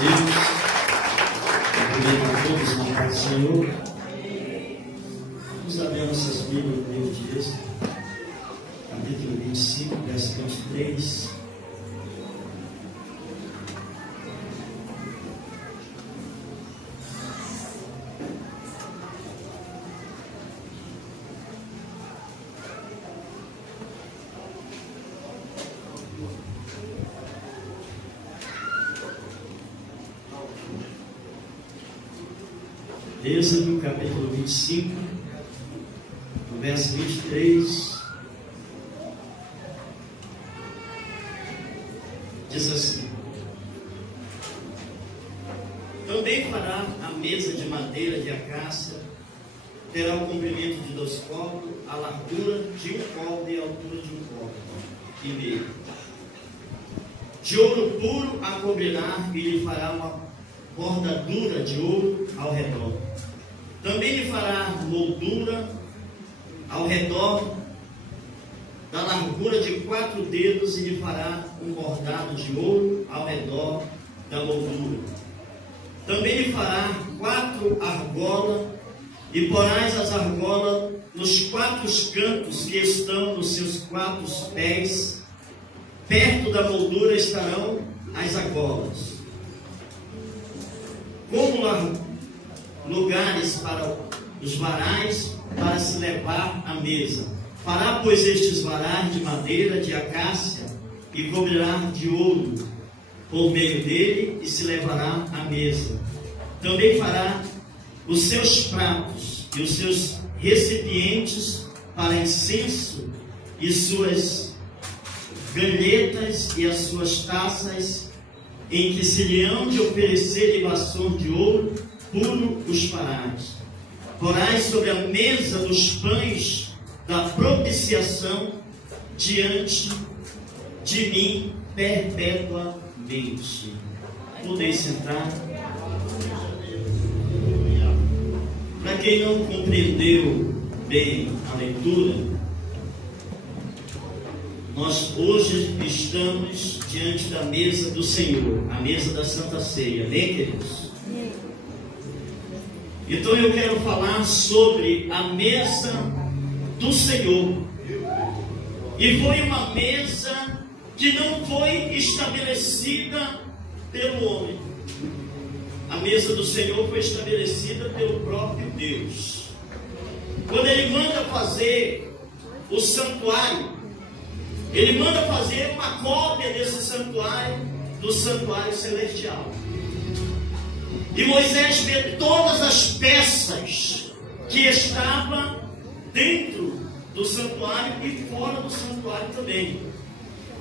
Deus. Cumprimento a todos na paz do Senhor. Vamos abrir nossas Bíblias no livro de Êxodo, capítulo 25, versículos 3. Êxodo, capítulo 25, no verso 23, diz assim: também fará a mesa de madeira de acácia, terá o comprimento de 2 côvados, a largura de 1 côvado e a altura de 1 côvado e meio. De ouro puro a cobrirá, e lhe fará uma bordadura de ouro ao redor. Também lhe fará moldura ao redor da largura de 4 dedos, e lhe fará um bordado de ouro ao redor da moldura. Também lhe fará 4 argolas, e porás as argolas nos 4 cantos que estão nos seus 4 pés. Perto da moldura estarão as argolas, como lugares para os varais para se levar à mesa. Fará, pois, estes varais de madeira de acácia e cobrirá de ouro por meio dele, e se levará à mesa. Também fará os seus pratos e os seus recipientes para incenso, e suas galhetas e as suas taças, em que se lhe hão de oferecer libação de ouro puro os farás. Porás sobre a mesa dos pães da propiciação diante de mim perpetuamente. Podem sentar. Para quem não compreendeu bem a leitura, nós hoje estamos diante da mesa do Senhor, a mesa da Santa Ceia, amém, queridos? Então eu quero falar sobre a mesa do Senhor. E foi uma mesa que não foi estabelecida pelo homem. A mesa do Senhor foi estabelecida pelo próprio Deus. Quando Ele manda fazer o santuário, Ele manda fazer uma cópia desse santuário, do santuário celestial. E Moisés vê todas as peças que estavam dentro do santuário e fora do santuário também.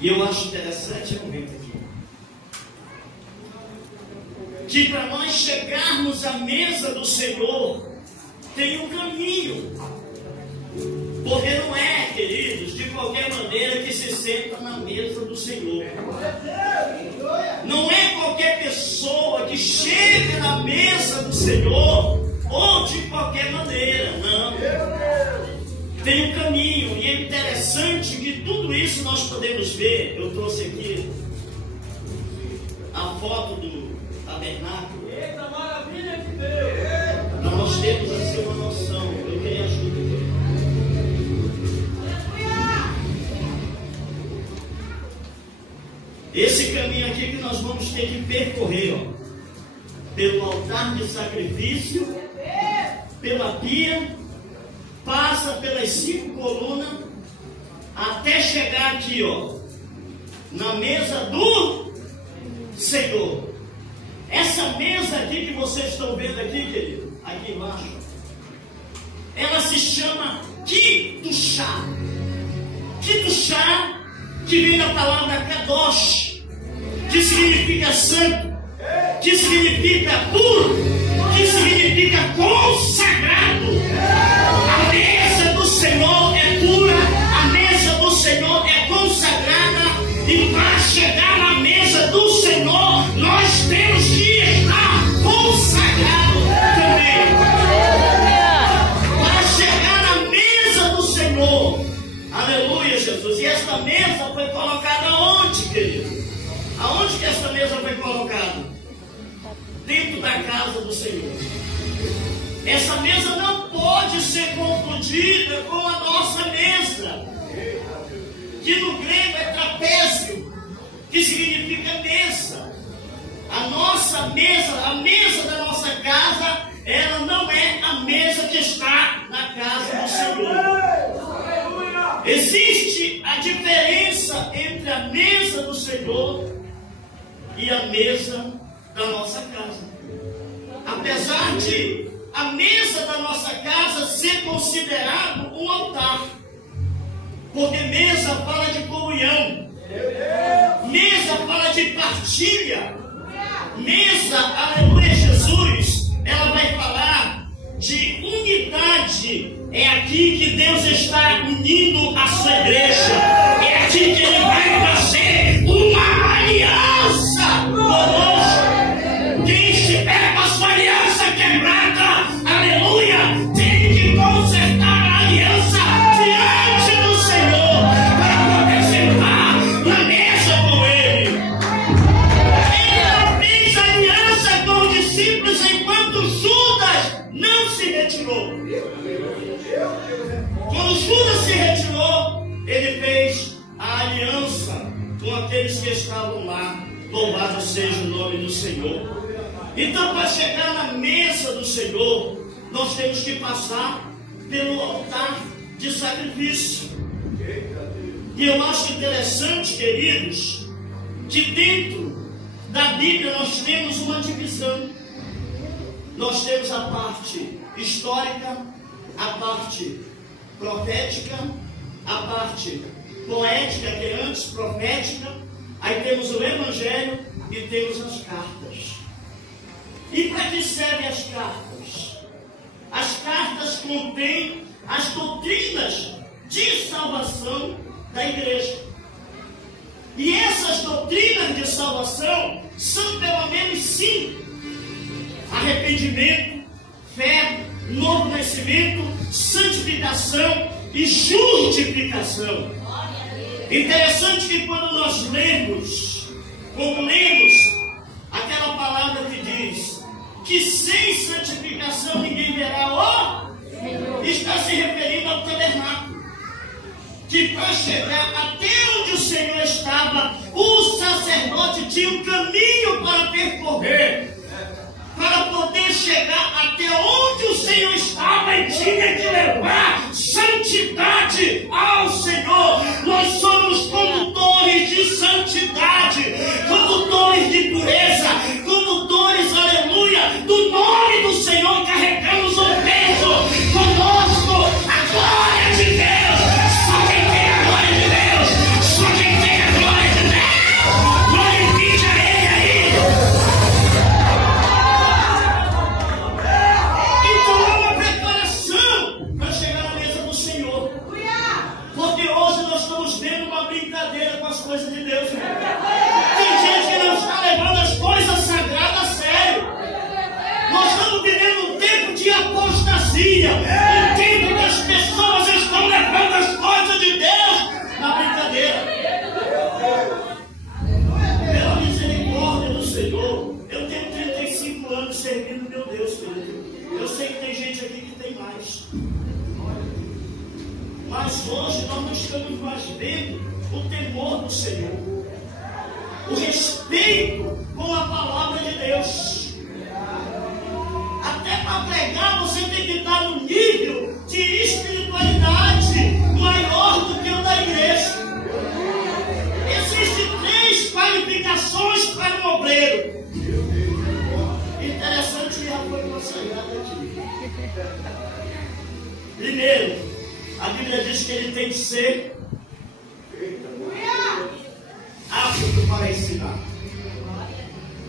E eu acho interessante o momento aqui, que para nós chegarmos à mesa do Senhor tem um caminho. Porque não é, queridos, de qualquer maneira que se senta na mesa do Senhor. Não é qualquer pessoa que chega na mesa do Senhor, ou de qualquer maneira, não. Tem um caminho, e é interessante que tudo isso nós podemos ver. Eu trouxe aqui a foto do tabernáculo. Eita, maravilha de Deus! Para nós termos assim uma noção. Eu queria ajuda. Esse caminho aqui que nós vamos ter que percorrer, ó, pelo altar de sacrifício, pela pia, passa pelas 5 colunas, até chegar aqui, ó, na mesa do Senhor. Essa mesa aqui que vocês estão vendo aqui, querido, aqui embaixo, ela se chama Kitushá. Kitushá, que vem da palavra Kadosh, que significa santo, que significa puro, que significa consagrado. A mesa do Senhor é pura, a mesa do Senhor é consagrada, e para chegar na mesa do Senhor, nós temos que estar consagrados também. Para chegar na mesa do Senhor, aleluia, Jesus. E esta mesa foi colocada aonde, querido? Aonde que esta mesa foi colocada? dentro da casa do Senhor. Essa mesa não pode ser confundida com a nossa mesa, que no grego é trapézio, que significa mesa. A nossa mesa, a mesa da nossa casa, ela não é a mesa que está na casa do Senhor. Existe a diferença entre a mesa do Senhor e a mesa da nossa casa. Apesar de a mesa da nossa casa ser considerado um altar, porque mesa fala de comunhão, mesa fala de partilha, mesa, aleluia, Jesus, ela vai falar de unidade. É aqui que Deus está unindo a sua igreja, é aqui que Ele vai fazer uma aliança conosco. Quem estiver com a sua aliança quebrada, aleluia, tem que consertar a aliança diante do Senhor para poder sentar na mesa com Ele. Ele não fez aliança com os discípulos enquanto Judas não se retirou. Quando Judas se retirou, ele fez a aliança com aqueles que estavam lá. Louvado seja o nome do Senhor. Então, para chegar na mesa do Senhor, nós temos que passar pelo altar de sacrifício. E eu acho interessante, queridos, que dentro da Bíblia nós temos uma divisão. Nós temos a parte histórica, a parte profética, a parte poética, que é antes profética, aí temos o Evangelho e temos as cartas. E para que servem as cartas? As cartas contêm as doutrinas de salvação da igreja. E essas doutrinas de salvação são pelo menos 5: arrependimento, fé, novo nascimento, santificação e justificação. Interessante que quando nós lemos, como lemos aquela palavra que diz que sem santificação ninguém verá o Senhor, está se referindo ao tabernáculo. Que para chegar até onde o Senhor estava, o sacerdote tinha um caminho para percorrer. Para poder chegar até onde o Senhor estava, e tinha que levar santidade ao Senhor. Nós somos condutores de santidade, condutores de pureza, condutores, aleluia, do nome do Senhor. Carregamos o peso conosco, a glória de Deus. Só quem tem a glória de Deus, só quem tem a glória de Deus, glorifique a Ele aí. Coisas de Deus. Tem gente que não está levando as coisas sagradas a sério. Nós estamos vivendo um tempo de apostasia, um tempo que as pessoas estão levando as coisas de Deus na brincadeira. Pela misericórdia do Senhor, eu tenho 35 anos servindo meu Deus, querido. Eu sei que tem gente aqui que tem mais. Mas hoje nós não estamos mais vendo o temor do Senhor, o respeito com a palavra de Deus. Até para pregar você tem que estar no nível de espiritualidade maior do que o da igreja. Existem 3 qualificações para um obreiro. Interessante, já foi consagrado aqui. Primeiro, a Bíblia diz que ele tem que ser apto para ensinar.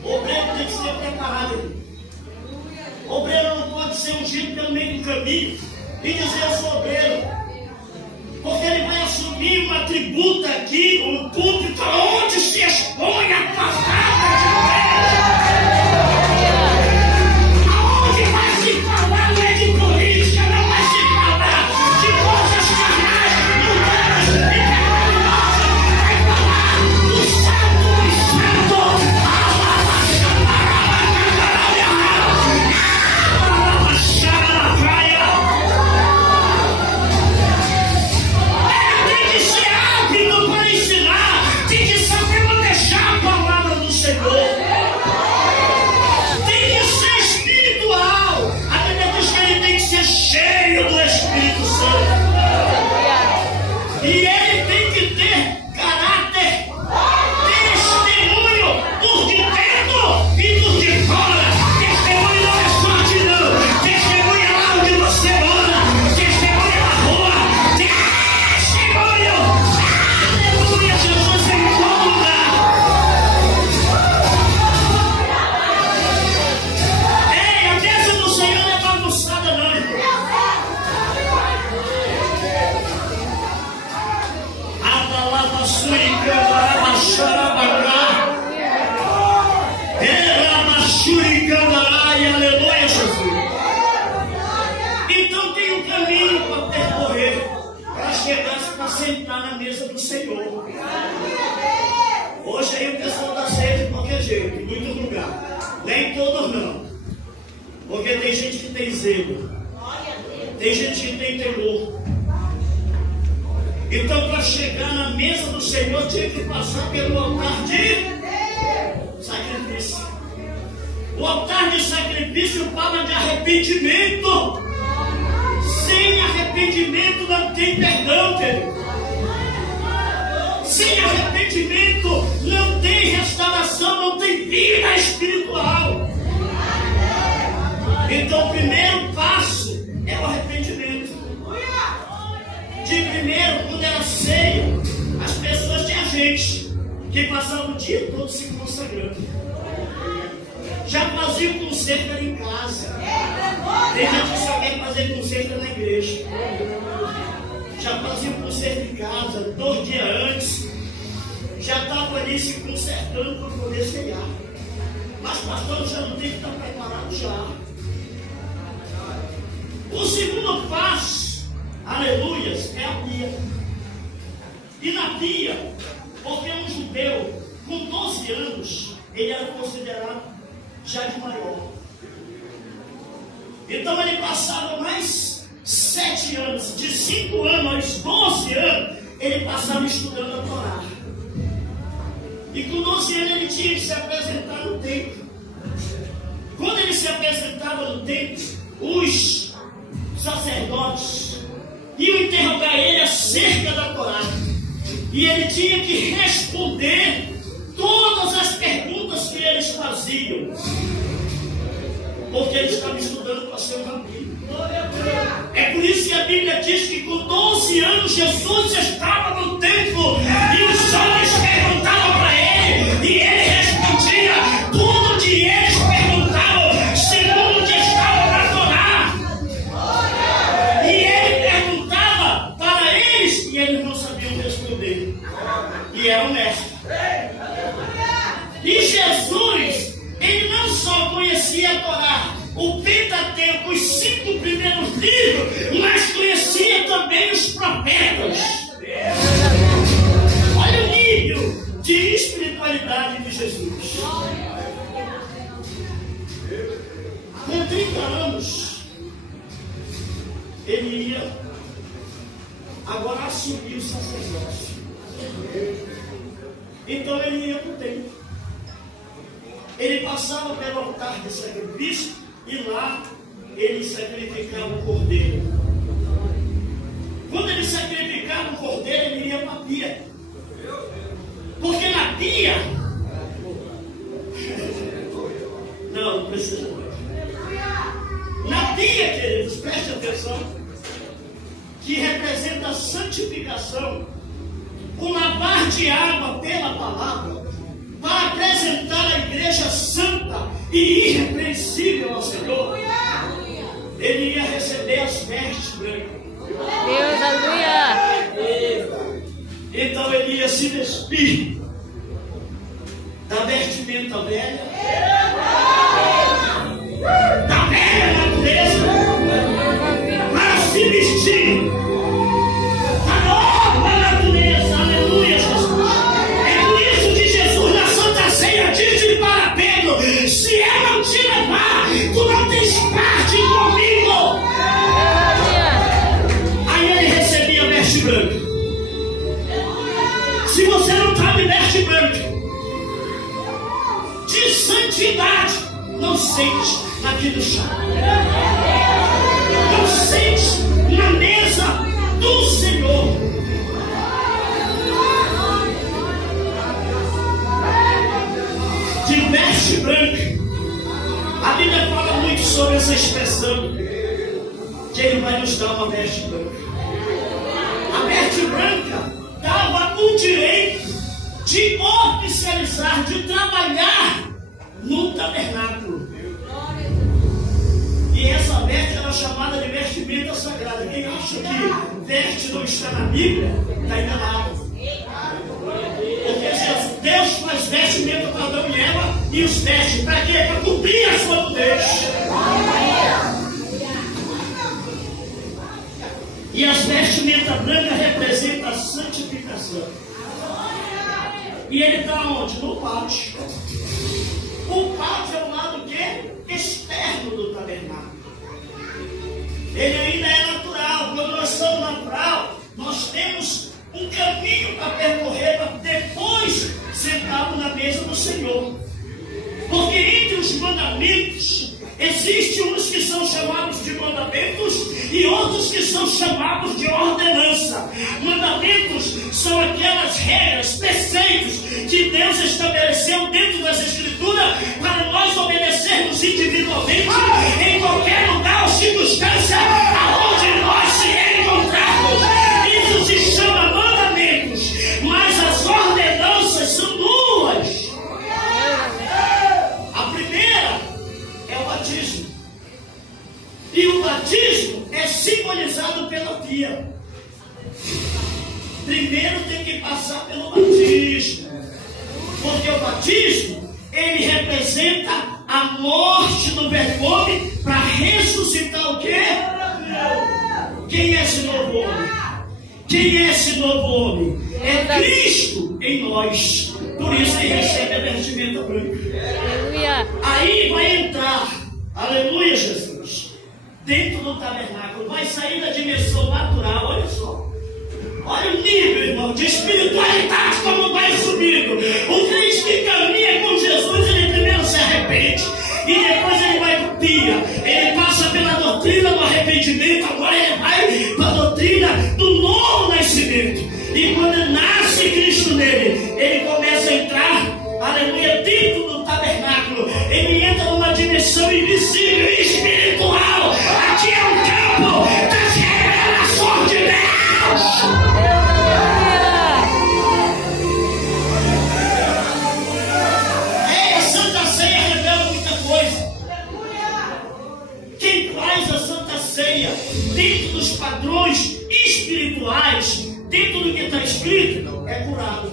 O obreiro tem que ser preparado. O obreiro não pode ser ungido pelo meio do caminho e dizer eu sou obreiro, porque ele vai assumir uma tributa aqui, um púlpito onde se expõe a palavra de Deus. Aonde vai se falar não é de política, não vai se falar de coisas carnais, mundanas e pecaminosas, vai falar do santo dos santos. Xuricandarai, aleluia, Jesus. Então tem um caminho para percorrer, para chegar, para sentar na mesa do Senhor. Hoje aí o pessoal está cedo de qualquer jeito, em muitos lugares. Nem todos não. Porque tem gente que tem zelo. Tem gente que tem temor. Então, para chegar na mesa do Senhor, tinha que passar pelo altar de sacrifício. O altar de sacrifício fala de arrependimento. Sem arrependimento não tem perdão, querido. Sem arrependimento não tem restauração, não tem vida espiritual. Então, o primeiro passo é o arrependimento. De primeiro, quando era ceia, as pessoas tinham gente que passava o dia todo se consagrando. Já fazia o concerto ali em casa. Tem gente que só quer fazer concerto na igreja. Já fazia o concerto em casa, 2 dias antes. Já estava ali se consertando para poder ceiar. Mas pastor, já não tem que estar preparado já. O segundo passo, aleluias, é a pia. E na pia, porque um judeu com 12 anos, ele era considerado já de maior. Então ele passava mais 7 anos, de 5 anos aos 12 anos, ele passava estudando a Torá. E com 12 anos ele tinha que se apresentar no templo. Quando ele se apresentava no templo, os sacerdotes iam interrogar ele acerca da Torá. E ele tinha que responder todas as perguntas que eles faziam. Porque ele estava estudando para ser um rabino. É por isso que a Bíblia diz que com 12 anos Jesus estava no templo e os homens perguntavam para ele e ele respondia tudo que eles perguntavam segundo o que estava na Torá. E ele perguntava para eles e eles não sabiam responder. E era o mestre. E Jesus, ele não só conhecia a Torá, o Pentateuco, os 5 primeiros livros, mas conhecia também os profetas. Olha o nível de espiritualidade de Jesus. Com 30 anos, ele ia agora assumir o sacerdócio. Então ele ia para o templo. Ele passava pelo altar de sacrifício e lá ele sacrificava o cordeiro. Quando ele sacrificava o cordeiro, ele ia para a pia. Porque na pia... Não precisa. Na pia, queridos, preste atenção, que representa a santificação, o lavar de água pela palavra, para apresentar a igreja santa e irrepreensível ao Senhor, ele ia receber as vestes brancas. Deus, aleluia! Então ele ia se despir da vestimenta velha, da velha natureza, para se vestir da nova natureza. Aleluia, Jesus! É por isso que Jesus na Santa Ceia disse para Pedro: se eu não te levar, tu não tens parte comigo. Aí ele recebia veste branca. Se você não está de veste branca, de santidade, não sente aqui no chão, não sente na mesa do Senhor. De veste branca, a Bíblia fala muito sobre essa expressão, que Ele vai nos dar uma veste branca. A veste branca dava o direito de oficializar, de trabalhar no tabernáculo. E essa veste era chamada de vestimenta sagrada. Quem acha que veste não está na Bíblia, está enganado. Porque Deus faz vestimenta para Adão e Eva e os veste para quê? Para cobrir as vestimentas brancas representam a santificação. E ele está onde? No pátio. O pátio é o lado externo do tabernáculo. Ele ainda é natural. Quando nós somos natural, nós temos um caminho para percorrer para depois sentarmos na mesa do Senhor. Porque entre os mandamentos, existem uns que são chamados de mandamentos e outros que são chamados de ordenança. Mandamentos são aquelas regras, preceitos que Deus estabeleceu dentro das Escrituras para nós obedecermos individualmente em qualquer lugar ou circunstância aonde nós se encontrarmos. Isso se chama mandamentos, mas as ordenanças são duas. A primeira é o batismo. E o batismo é simbolizado pela pia. Primeiro tem que passar pelo batismo. Porque o batismo, ele representa a morte do velho para ressuscitar o quê? Quem é esse novo homem? Quem é esse novo homem? É Cristo em nós. Por isso ele recebe a vestimenta branca. Aí vai entrar, aleluia, Jesus, dentro do tabernáculo, vai sair da dimensão natural. Olha só, olha o nível, irmão, de espiritualidade como vai subindo. O crente que caminha com Jesus, ele primeiro se arrepende e depois ele vai para o pia. Ele passa pela doutrina do arrependimento, agora ele vai para a doutrina do novo nascimento. E quando nasce Cristo nele, ele começa a entrar, aleluia, dentro do tabernáculo. Ele entra numa dimensão invisível e espiritual. Aqui é o campo das revelações de Deus. A Santa Ceia revela muita coisa. Quem faz a Santa Ceia dentro dos padrões espirituais, dentro do que está escrito, é curado,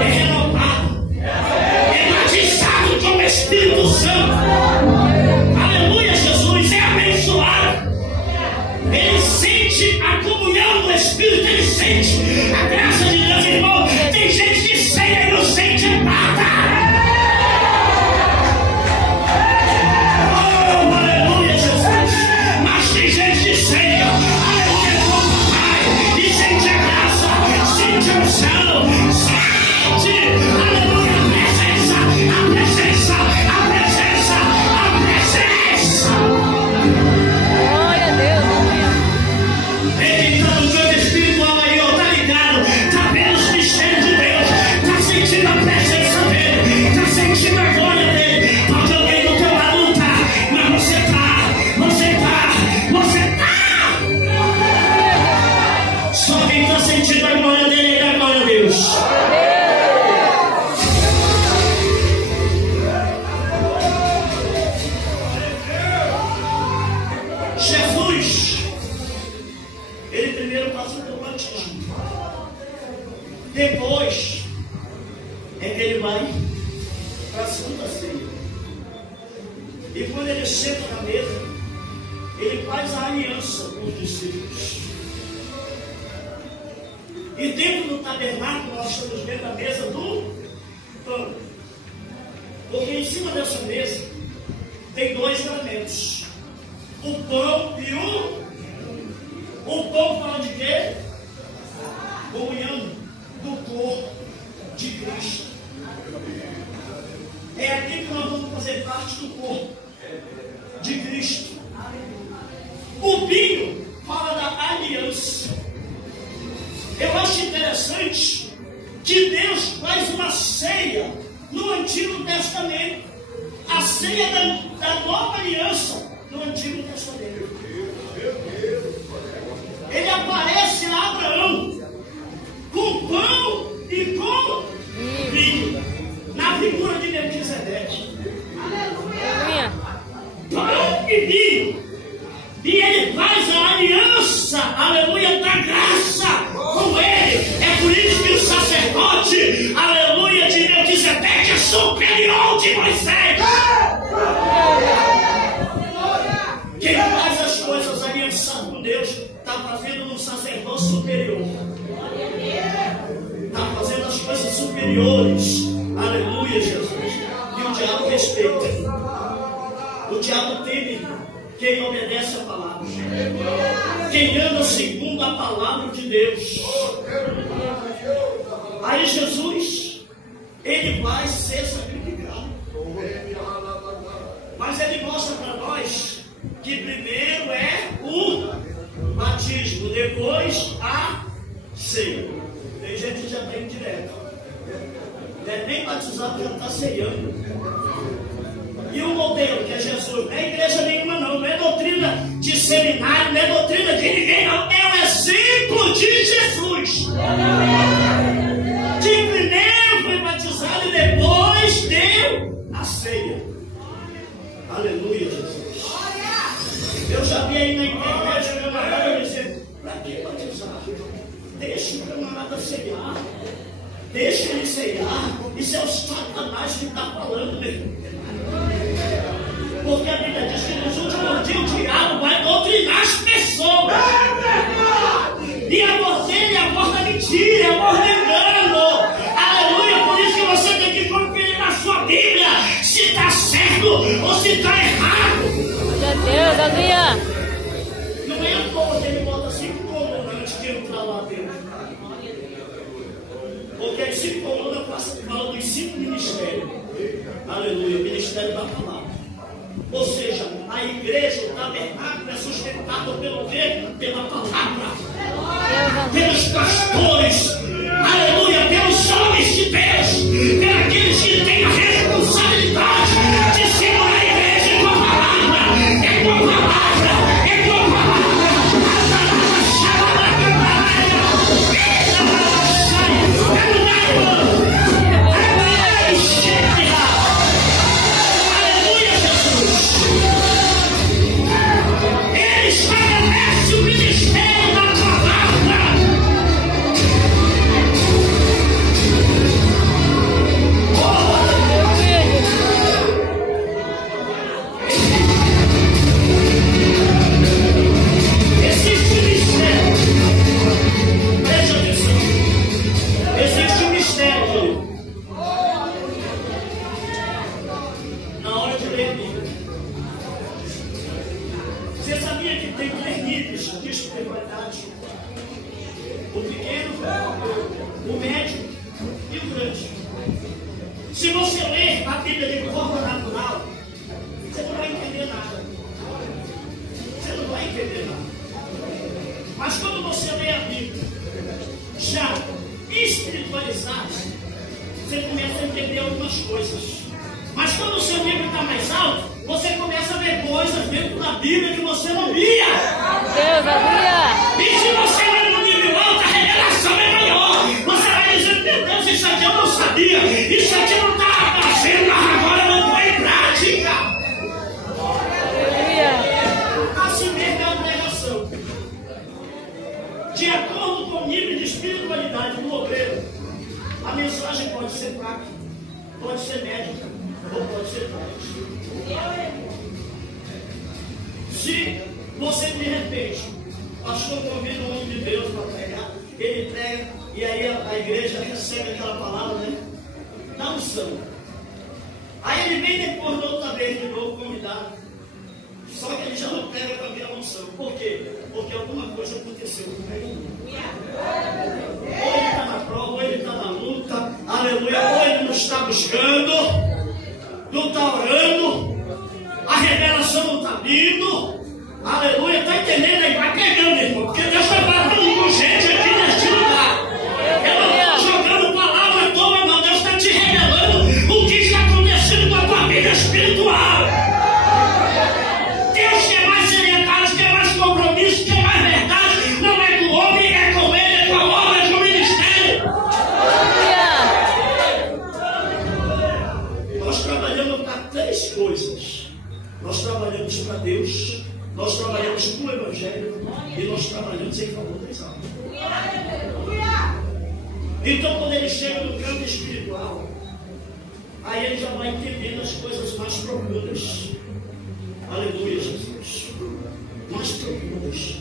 é renovado, é batizado com o Espírito Santo. Aleluia, Jesus, é abençoado. Ele sente a comunhão do Espírito, ele sente a graça de Deus, irmão. Tem gente que ceia e não sente nada. Oh, aleluia, Jesus. Mas tem gente que ceia, aleluia, com o Pai, e sente a graça, sente a unção, sente, aleluia, a presença, a presença, a presença, a presença. Glória a Deus, aleluia. Ele está no campo espiritual aí, ó, tá ligado? Tá vendo os mistérios de Deus, tá sentindo a presença dele, tá sentindo a glória dele. Pode alguém do teu lado não tá, mas você tá. Só quem está sentindo a glória dele é a glória a Deus. Jesus, ele primeiro passa pelo batismo. Depois é que ele vai para a Santa Ceia. E quando ele senta na mesa, ele faz a aliança com os discípulos. E dentro do tabernáculo nós estamos vendo a mesa do pão. Porque em cima dessa mesa tem dois elementos: o pão e o pão fala de quê? Comunhão do corpo de Cristo. É aqui que nós vamos fazer parte do corpo de Cristo. O vinho fala da aliança. Eu acho interessante que Deus faz uma ceia no Antigo Testamento. A ceia da nova aliança no Antigo Testamento. Ele aparece a Abraão com pão e com vinho, na figura de Melquisedeque. Aleluia. Pão e vinho. E ele faz a aliança, aleluia, da graça com ele. É por isso que o sacerdote, aleluia, de Melquisedeque é superior de Moisés. Quem faz as coisas aliançado com Deus está Quem obedece a palavra. Quem anda segundo a palavra de Deus. Aí Jesus, ele vai ser sacrificado. Mas ele mostra para nós que primeiro é o batismo, depois a ceia. Tem gente que já tem direto. Não é nem batizado, já está ceiando. E o modelo que é Jesus, não é igreja nenhuma não é doutrina de seminário, não é doutrina de ninguém não, é o exemplo de Jesus. Que primeiro foi batizado e depois deu a ceia. Aleluia, Jesus. Eu já vi aí na internet o camarada dizer, para que batizar? Deixa o camarada ceiar. Deixa ele ceiar. Isso é o Satanás que está falando, meu irmão. Porque a Bíblia diz que nos últimos dias o diabo vai doutrinar as pessoas. E a voz dele é a voz da mentira, é a voz do engano. Aleluia, por isso que você tem que conferir na sua Bíblia se está certo ou se está errado. Glória a Deus, aleluia. Não é à toa que ele bota 5 colunas antes de entrar lá dentro. Porque as 5 colunas falam dos 5 ministérios. Aleluia, o ministério da palavra. Ou seja, a igreja, o tabernáculo é sustentado pelo quê? Pela palavra. Pelos pastores. Aleluia, pelos homens de Deus. Pelos aqueles que têm a responsabilidade de segurar a igreja com a palavra. É com a palavra. É com a palavra. Estabelece o ministério da palavra. Existe um mistério. Preste atenção. Existe um mistério. Na hora de ler a Bíblia. Você sabia que tem 3 níveis de espiritualidade? O pequeno, o médio e o grande. Se você ler a Bíblia de forma natural, você não vai entender nada. Você não vai entender nada. Mas quando você lê a Bíblia já espiritualizada, você começa a entender algumas coisas. Mas quando o seu nível está mais alto, você começa a ver coisas dentro da Bíblia que você não via. Deus, aleluia. E se você vai no nível alto, a revelação é maior. Você vai dizer, meu Deus, isso aqui eu não sabia. Isso aqui não está fazendo, agora eu não vou em prática. Aleluia. Assim mesmo é a pregação. De acordo com o nível de espiritualidade do obreiro, a mensagem pode ser fraca, pode ser médica ou pode ser forte. Se você de repente, pastor convida um homem de Deus para pregar, ele prega e aí a igreja recebe aquela palavra, né? Da unção. Aí ele vem depois da outra vez de novo convidado. Só que ele já não prega com a mesma unção. Por quê? Porque alguma coisa aconteceu com ele. Ou ele está na prova, ou ele está na luta, aleluia, ou ele não está buscando, não está orando, a revelação não está vindo, aleluia, está entendendo aí? Vai pegando, irmão, porque Deus está falando com gente aqui neste lugar. Eu não estou jogando palavra à toa, não. Deus está te revelando o que está acontecendo com a tua vida espiritual. Deus quer mais seriedade, quer mais compromisso, quer mais verdade. Não é com o homem, é com ele, é com a obra, é com o ministério. Nós trabalhamos para 3 coisas. Nós trabalhamos para Deus, nós trabalhamos com o Evangelho e nós trabalhamos em favor das almas. Então, quando ele chega no campo espiritual, aí ele já vai entendendo as coisas mais profundas. Aleluia, Jesus. Mais profundas.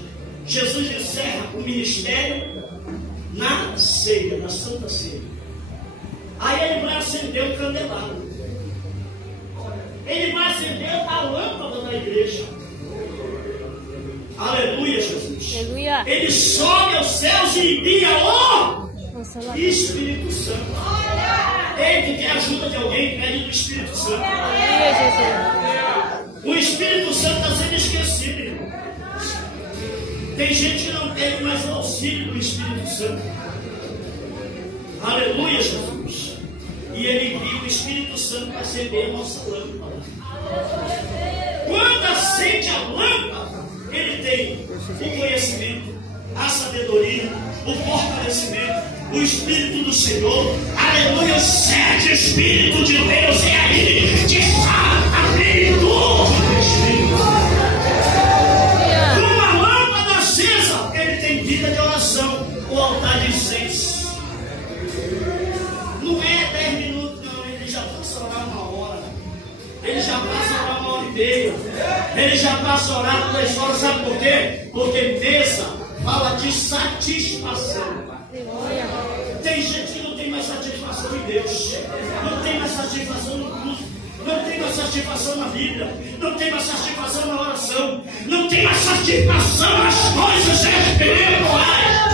Jesus encerra o ministério na ceia, na Santa Ceia. Aí ele vai acender o candelabro. Ele vai acender a lâmpada da igreja. Aleluia. Ele sobe aos céus e envia o Consolador. Espírito Santo. Ei, tu quer ajuda de alguém? Pede do Espírito Santo. Aleluia, Jesus. O Espírito Santo está sendo esquecido, irmão. Tem gente que não tem mais o auxílio do Espírito Santo. Aleluia, Jesus. E ele envia o Espírito Santo para acender a nossa lâmpada. Quando acende a lâmpada, ele tem o conhecimento, a sabedoria, o fortalecimento, o Espírito do Senhor. Aleluia, o sete Espírito de Deus é aí que está abrindo o Espírito. Com a lâmpada acesa, ele tem vida de oração, o altar de incenso. Não é 10 minutos, não, ele já passa a orar 1 hora. Ele já passa a orar 1h30. Ele já passa a orar 2 horas, sabe por quê? Porque mesa fala de satisfação. Tem gente que não tem mais satisfação em Deus, não tem mais satisfação no culto, não tem mais satisfação na Bíblia, não tem mais satisfação na oração, não tem mais satisfação nas coisas espirituais.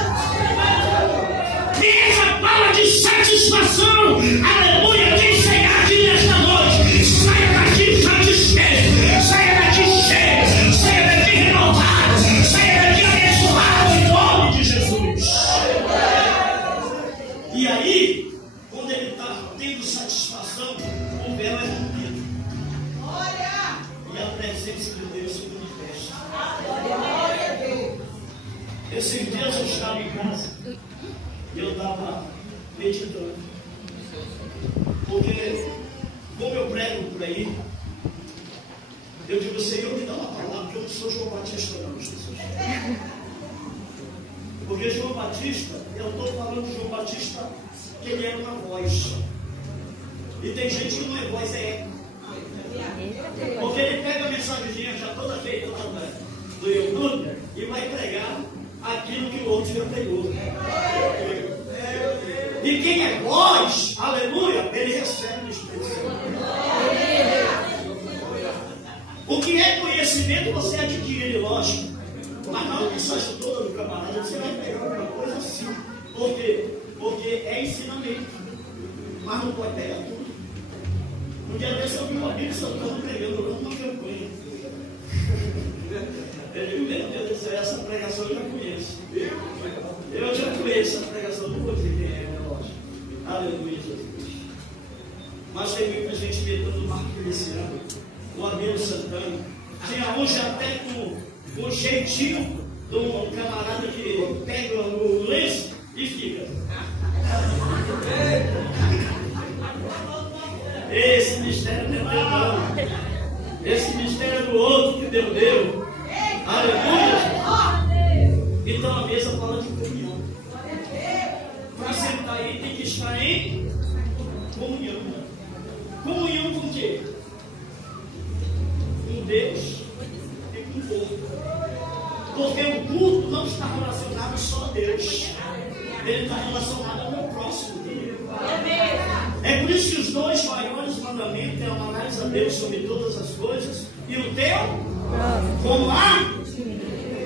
Mesa fala de satisfação. Aleluia, quem sairá aqui nesta noite, saia daqui satisfeito, saia daqui cheio, saia daqui renovado, saia daqui abençoado em nome de Jesus. E aí, quando ele está tendo satisfação, o véu é rompido. E a presença de Deus se manifesta. Esses dias eu estava em casa e eu estava meditando. Porque, como eu prego por aí, eu digo, Senhor, me dá uma palavra, porque eu não sou João Batista, não, Jesus. Porque João Batista, eu estou falando de João Batista, que ele era uma voz. E tem gente que não é voz, é eco. Porque ele pega a mensagenzinha já toda feita lá do YouTube e vai pregar aquilo que o outro já pregou. E quem é voz, aleluia, ele recebe o Espírito Santo. O que é conhecimento você adquire, lógico. Mas não a mensagem toda do camarada, você vai pegar alguma coisa assim. Por quê? Porque é ensinamento. Mas não pode pegar tudo. Um dia desse eu vi uma Bíblia Santana pregando uma campanha. Eu digo, meu Deus do céu, essa pregação eu já conheço. Eu já conheço essa pregação, não vou dizer quem é, lógico. Aleluia, Jesus. Mas tem muita gente metendo o Marco Feliciano, o Abel Santana. Tinha hoje até com o jeitinho de um camarada que pega o lenço e fica. Esse mistério não é meu, não. Esse mistério é do outro que Deus deu. Aleluia. Então a mesa fala de comunhão. Para sentar aí tem que estar em comunhão. Comunhão com quê? Com Deus e com o povo. Porque o culto não está relacionado só a Deus. Ele está relacionado ao meu próximo. É por isso que os 2 maiores mandamentos é amarás a Deus sobre todas as coisas e o teu, como lá,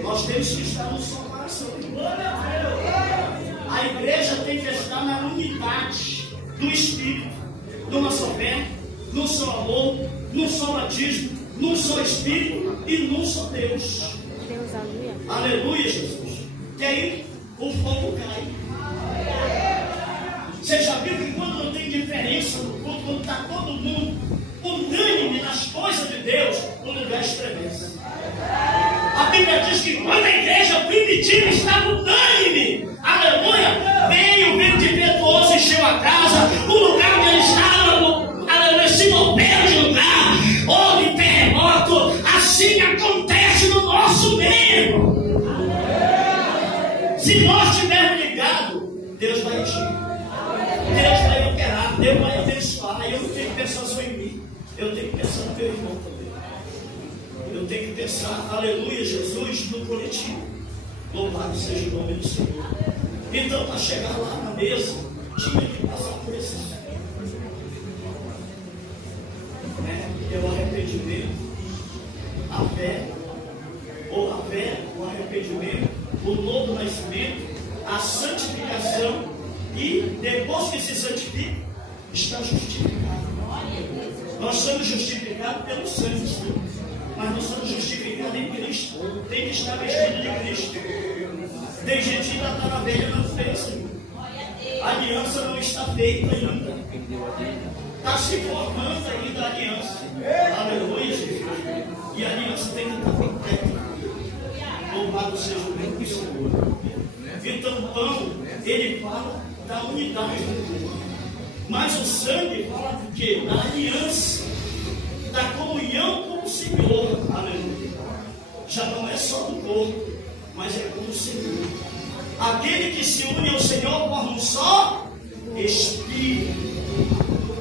nós temos que estar no seu coração. A igreja tem que estar na unidade do Espírito, numa só fé, num só amor, num só batismo, num só Espírito e num só Deus. Aleluia, Jesus. Que aí o fogo cai. Você já viu que quando não tem diferença no culto, quando está todo mundo unânime nas coisas de Deus, o lugar estremece. A Bíblia diz que quando a igreja primitiva estava unânime, aleluia, veio o vento impetuoso, encheu a casa, o lugar onde ele estava, aleluia, se moveu de lugar, houve terremoto. Assim acontece no nosso meio. Se nós estivermos ligados, Deus vai agir. Deus vai operar, Deus vai abençoar. Eu não tenho que pensar só em mim, eu tenho que pensar no meu irmão também. Eu tenho que pensar, aleluia, Jesus, no coletivo. Louvado seja o nome do Senhor. Então, para chegar lá na mesa, tinha que passar por esses. É o arrependimento, a fé, ou o arrependimento, o novo nascimento, a santificação, e depois que se santifica, está justificado. Nós somos justificados pelo sangue, mas nós somos justificados em Cristo. Tem que estar vestido de Cristo. Tem gente que ainda está na velha natureza. A aliança não está feita ainda. Está se formando ainda a aliança. Aleluia, Jesus. E a aliança tem que estar completa. Louvado seja o nome do Senhor. Então o pão, ele fala da unidade do corpo. Mas o sangue fala de quê? Da aliança, da comunhão com o Senhor. Aleluia. Já não é só do corpo, mas é com o Senhor. Aquele que se une ao Senhor forma um só Espírito.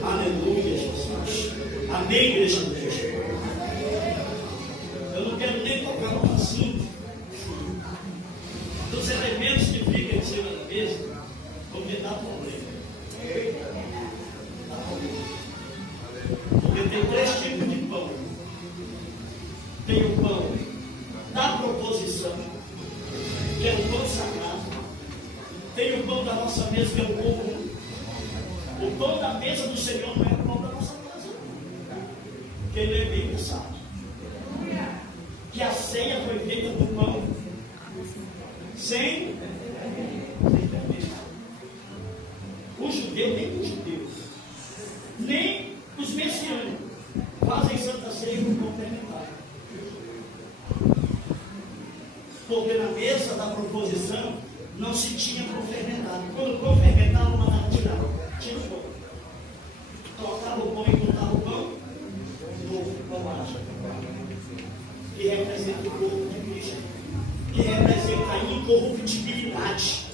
Aleluia, Jesus. Amém, igreja do Cristo. Eu não quero nem tocar no assunto dos elementos que ficam em cima da mesa, porque dá problema. Porque tem 3 tipos de pão. Tem o pão da proposição, que é o pão sagrado. Tem o pão da nossa mesa, que é o comum. O pão da mesa do Senhor não é o pão da nossa mesa. Porque ele é bem pensado. Que a ceia foi feita com pão sem fermento. O judeu, nem os judeus, nem os messiânicos fazem santa ceia com pão fermentado. Porque na mesa da proposição não se tinha pão fermentado. Quando o pão fermentava, mandava tirar. Tira o pão. Tocava o pão e botava o pão novo, pão acha. Que representa o corpo de Cristo. Que representa a incorruptibilidade.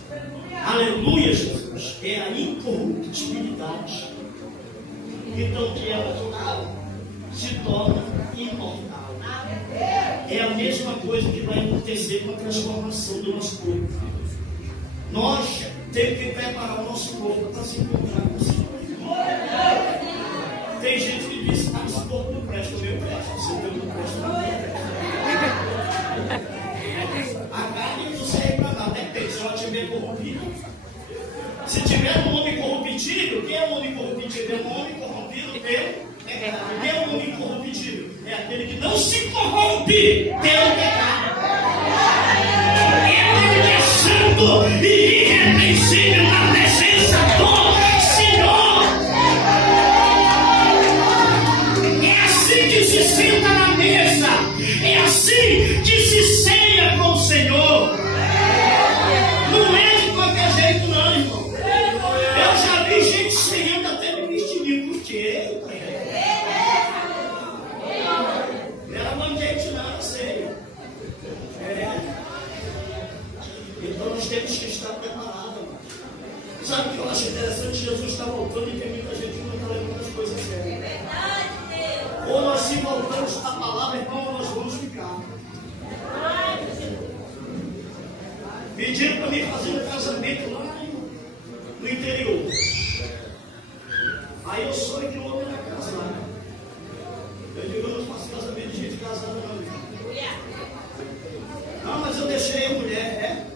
Aleluia, Jesus. É a incorruptibilidade. Então, que é mortal se torna imortal. É a mesma coisa que vai acontecer com a transformação do nosso corpo. Nós temos que preparar o nosso corpo para se encontrar com o Senhor. Tem gente que diz: ah, esse corpo não presta, o meu presta. Você não presta, não presta. A carne não serve para nada, depende. Se ela estiver corrompida. Se tiver um homem corruptível, quem é um homem corruptível? É um homem corrompido pelo pecado. Quem é um homem corruptível? É aquele que não se corrompe pelo pecado. Ele é santo e irrepreensível na presença do Senhor. É assim que se senta na mesa. É assim que se ceia com o Senhor. Não é de qualquer jeito, não, irmão. Eu já vi gente ceando até me vestidinho. Por quê? Era banquete, não, era ceia. Então nós temos que estar preparados. Sabe o que eu acho interessante? Jesus está voltando e tem muita gente que não está levando as coisas sérias. Ou nós se voltamos à palavra, irmão, ou nós vamos ficar. Pediram para mim fazer um casamento lá no interior. Aí eu sonho que o homem era casado. Eu digo: eu não faço casamento de gente casada, não. Não, mas eu deixei a mulher.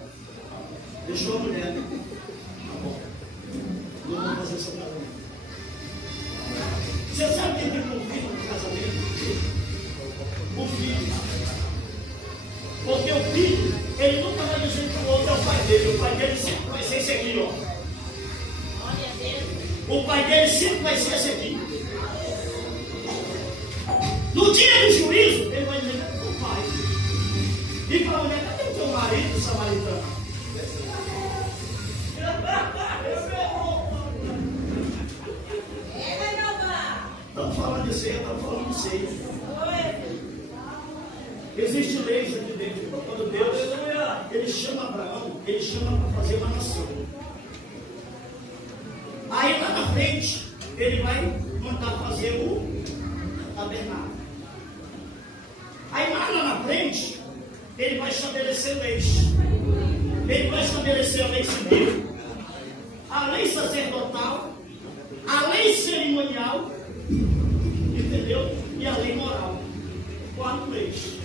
Deixou a mulher. Tá bom. Não vou fazer seu casamento. Você sabe quem tem convite no casamento? O filho. Porque o filho, ele nunca vai dizer que o outro é o pai dele. O pai dele sempre vai ser esse aqui, ó. O pai dele sempre vai ser esse aqui. No dia do juízo, ele vai dizer: cadê o pai? E para a mulher: cadê o teu marido, samaritano? Estamos falando de ceia, estamos falando de ceia. Existem leis aqui dentro. Quando Deus, ele chama Abraão, ele chama para fazer uma nação. Aí lá na frente, ele vai mandar fazer o tabernáculo. Aí lá na frente, ele vai estabelecer leis. Ele vai estabelecer a lei civil, a lei sacerdotal, a lei cerimonial, entendeu? E a lei moral. 4 leis.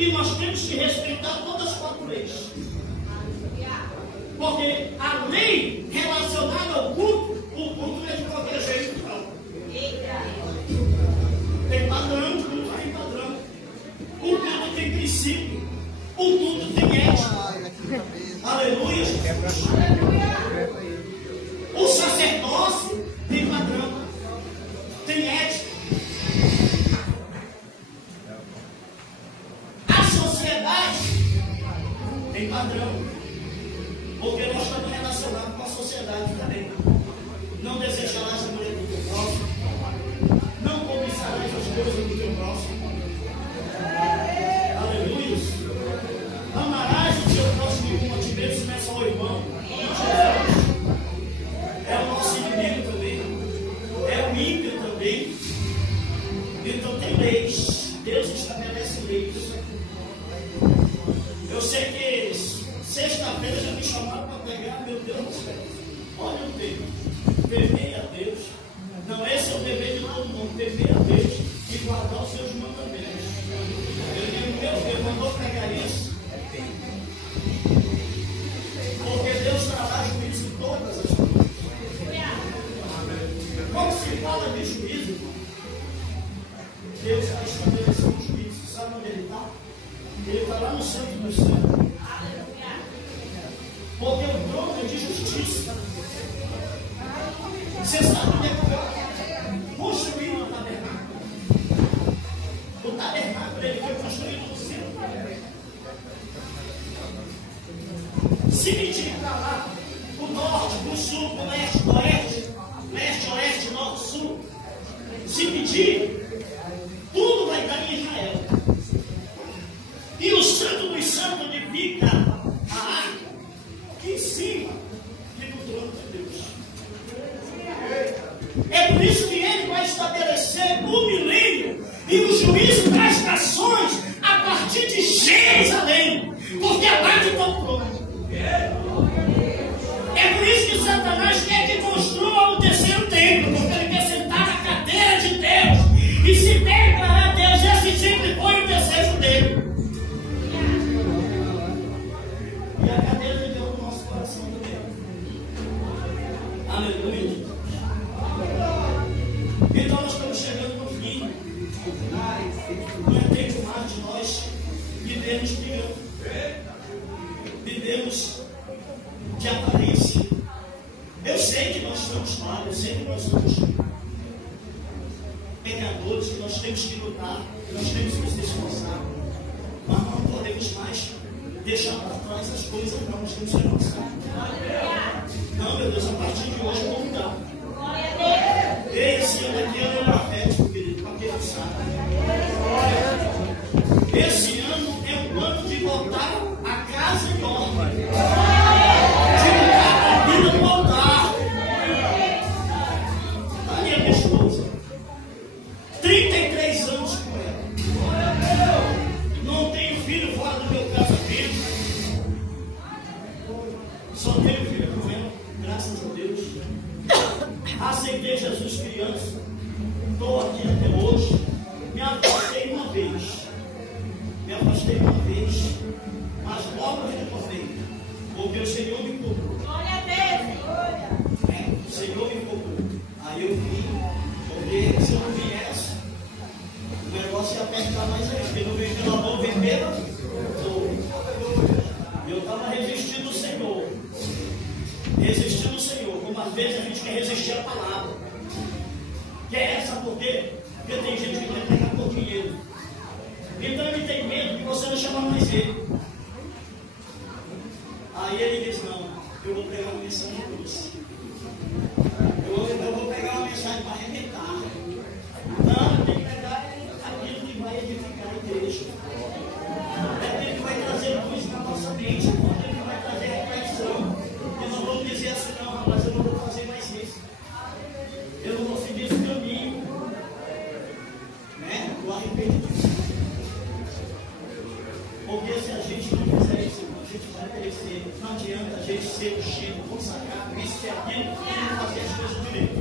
E nós temos que respeitar todas as 4 leis. Porque a lei relacionada ao culto, o culto não é de qualquer jeito, não. Tem padrão, o culto tem padrão. O culto tem princípio. O culto tem ética. Aleluia. O sacerdócio tem padrão. Tem ética. A sociedade tem padrão. Porque nós estamos relacionados com a sociedade também. Não desejarás a mulher do teu próximo. Não cobiçarás as coisas do teu próximo. Aleluia. Amarás o teu próximo como a ti mesmo, não é só o irmão. É o nosso inimigo também. É o ímpio também. Então tem leis. Deus estabelece leis. Eu sei que sexta-feira já me chamaram para pregar, meu Deus do céu. Olha o tempo. Temer a Deus. Não, esse é o dever de todo mundo. Temer a Deus e guardar os seus mandamentos. Eu digo, meu Deus, eu vou pregar isso. Porque Deus trará juízo em todas as coisas. Quando se fala de juízo, Deus está estabelecendo juízo. Sabe onde ele está? Ele está lá no centro do céu. Porque o trono é de justiça. Você sabe onde é que foi construído o tabernáculo? O tabernáculo ele foi construído no centro. Se medir para lá, o norte, o sul, o leste, o oeste, norte, sul, se medir, tudo vai dar em Israel. E o santo dos santos onde fica a arca, em cima fica o trono de Deus. É por isso que ele vai estabelecer o milênio e o juízo das nações a partir de Jerusalém, porque é lá que está o trono. É por isso que Satanás quer que construa o terceiro templo, porque ele quer sentar na cadeira de Deus e se declarar a Deus. Esse sempre foi o desejo dele. E a cadeira de Deus no nosso coração também. Aleluia. Então nós estamos chegando no fim. Não é tempo mais de nós vivermos brigando. Vivemos de aparência. Eu sei que nós estamos falhos, eu sei que nós somos pecadores, que nós temos que lutar, que nós temos que nos esforçar. Mas não podemos mais deixar para trás as coisas, não, nós temos que avançar. Não, meu Deus, a partir de hoje eu vou mudar. Esse ano aqui é um profético, querido, para quem não sabe. Esse ano é um ano de voltar a casa em ordem. De mudar a vida no altar. A minha esposa, 33 anos com ela. Não tenho filho fora do meu casamento. Só tenho filho com ela, graças a Deus. Aceitei Jesus criança. Estou aqui até hoje. Me afastei uma vez. Mas logo retornei. Porque o Senhor me cobrou. Glória a Deus. O Senhor me cobrou. Aí eu vim. Porque se eu não viesse, o negócio ia apertar mais ainda. Porque não veio pela mão, veio pela dor. E eu estava resistindo o Senhor. Resistindo o Senhor. Como às vezes a gente quer resistir à palavra. Quer essa por quê? Porque tem gente que vai pegar por dinheiro. Então ele tem medo que você não chamar mais ele. Aí ele diz, não, eu vou pregar uma mensagem doce. Eu vou pegar uma mensagem para arrebentar. Não, eu tenho que pegar aquilo que vai edificar a igreja. É aquilo que vai trazer luz na nossa mente. É aquilo que vai trazer reflexão. E não vamos dizer assim, não, rapaz, eu não vou fazer mais isso. Eu não vou seguir esse caminho. Né? O arrependimento. Porque se a gente não fizer isso, a gente vai perecer. Não adianta a gente ser o Chico, consagrado, isso e aquilo, e não fazer as coisas direito.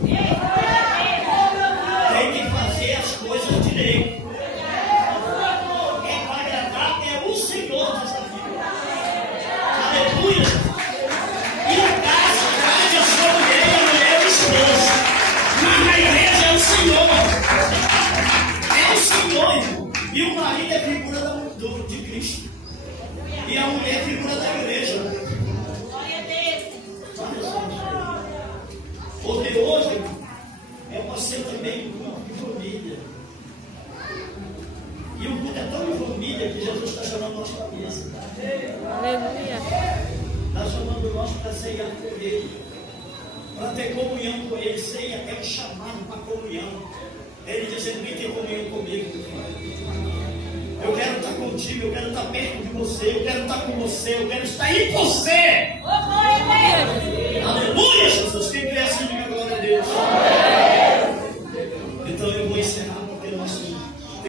Tem que fazer as coisas direito. É para agradar, é para ter comunhão com Ele. Ceia é um chamado para comunhão. Ele dizendo: vem ter comunhão comigo, meu filho. Eu quero estar contigo, eu quero estar perto de você, eu quero estar com você, eu quero estar em você.